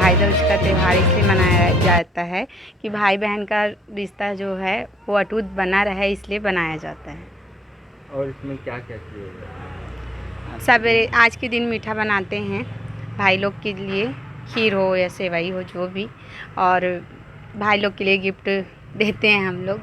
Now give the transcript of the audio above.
भाई दूज का त्यौहार इसलिए मनाया जाता है कि भाई बहन का रिश्ता जो है वो अटूट बना रहे, इसलिए बनाया जाता है। और इसमें क्या क्या किया जाता है? सवेरे आज के दिन मीठा बनाते हैं भाई लोग के लिए, खीर हो या सेवई हो जो भी, और भाई लोग के लिए गिफ्ट देते हैं हम लोग।